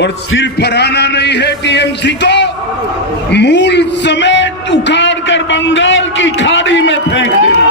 और सिर्फ हराना नहीं है टीएमसी को, मूल समेत उखाड़कर बंगाल की खाड़ी में फेंक देना।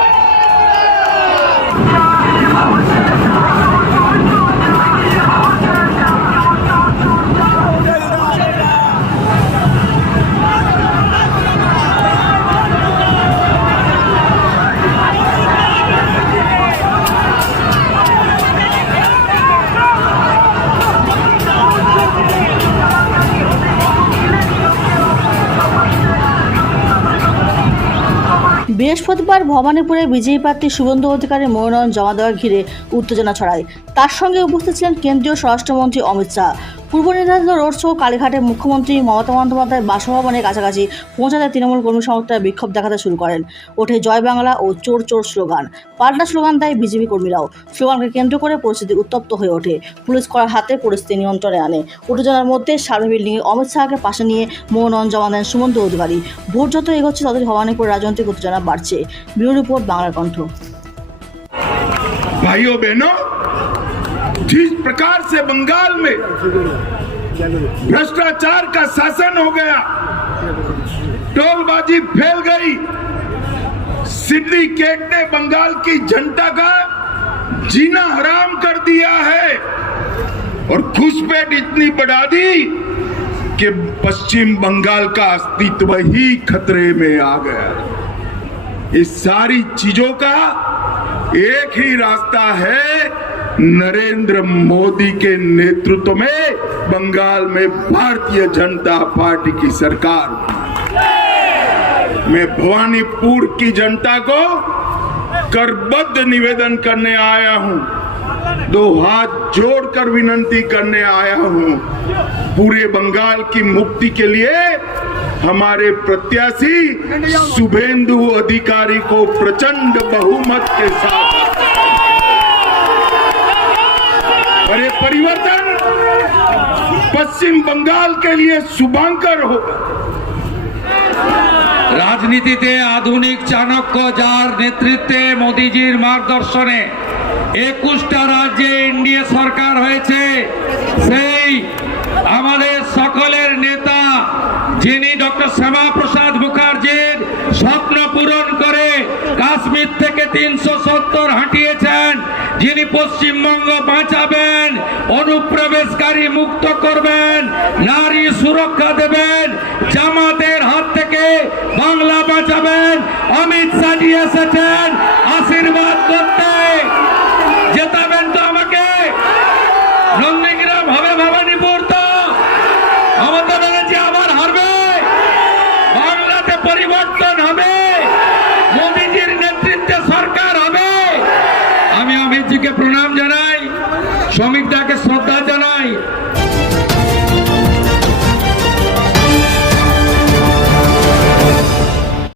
বৃহস্পতিবার ভবানীপুরে বিজেপি প্রার্থী শুভেন্দু অধিকারীর মনোনয়ন জমা দেওয়া ঘিরে উত্তেজনা ছড়ায়। তার সঙ্গে উপস্থিত ছিলেন কেন্দ্রীয় স্বরাষ্ট্রমন্ত্রী অমিত শাহ। পূর্ব নির্ধারিত রোড শো কালীঘাটে মুখ্যমন্ত্রী মমতা বন্দ্যোপাধ্যায়ের বাসভবনের কাছাকাছি পৌঁছাতে তৃণমূল কর্মী সমর্থকরা বিক্ষোভ দেখাতে শুরু করেন। ওঠে জয় বাংলা ও চোর চোর স্লোগান। পাল্টা স্লোগান দেয় বিজেপি কর্মীরাও। স্লোগানকে কেন্দ্র করে পরিস্থিতি উত্তপ্ত হয়ে ওঠে। পুলিশ করার হাতে পরিস্থিতি নিয়ন্ত্রণে আনে। উত্তেজনার মধ্যে সার্ভে বিল্ডিংয়ে অমিত শাহকে পাশে নিয়ে মনোনয়ন জমা দেন শুভেন্দু অধিকারী। ভোট যত এগোচ্ছে ততই ভবানীপুর রাজনৈতিক উত্তেজনা বাড়ছে। ব্যুরো রিপোর্ট, বাংলার কণ্ঠ। भाइयों बहनों, जिस प्रकार से बंगाल में भ्रष्टाचार का शासन हो गया, टोलबाजी फैल गई, सिंडिकेट ने बंगाल की जनता का जीना हराम कर दिया है और घुसपैठ इतनी बढ़ा दी कि पश्चिम बंगाल का अस्तित्व ही खतरे में आ गया। इस सारी चीजों का एक ही रास्ता है, नरेंद्र मोदी के नेतृत्व में बंगाल में भारतीय जनता पार्टी की सरकार। मैं भवानीपुर की जनता को करबद्ध निवेदन करने आया हूं, दो हाथ जोड़कर विनती करने आया हूं, पूरे बंगाल की मुक्ति के लिए हमारे प्रत्याशी शुभेंदु अधिकारी को प्रचंड बहुमत के साथ अरे परिवर्तन पश्चिम बंगाल के लिए शुभंकर होगा। রাজনীতিতে আধুনিক চাণক্য, যার নেতৃত্বে মোদিজির মার্গদর্শনে 21টা রাজ্যে এনডিএ সরকার হয়েছে, সেই আমাদের সকলের নেতা যিনি ডক্টর শ্যামা প্রসাদ মুখার্জির স্বপ্ন পূরণ করে কাশ্মীর থেকে 370 হাঁটিয়েছেন, যিনি পশ্চিমবঙ্গ বাঁচাবেন, অনুপ্রবেশকারী মুক্ত করবেন, নারী সুরক্ষা দেবেন, জামাতের হাত থেকে বাংলা বাঁচাবেন, অমিত শাহ এসেছেন আশীর্বাদ করতে। জেতাবেন তো আমাকে? নন্দীগ্রাম হবে ভবানীপুর তো? মমতা ব্যানার্জি আবার হারবে? বাংলাতে পরিবর্তন হবে, মোদিজির নেতৃত্বে সরকার হবে। আমি অমিতজিকে প্রণাম জানাই, শ্রমিকদাকে শ্রদ্ধা জানাই।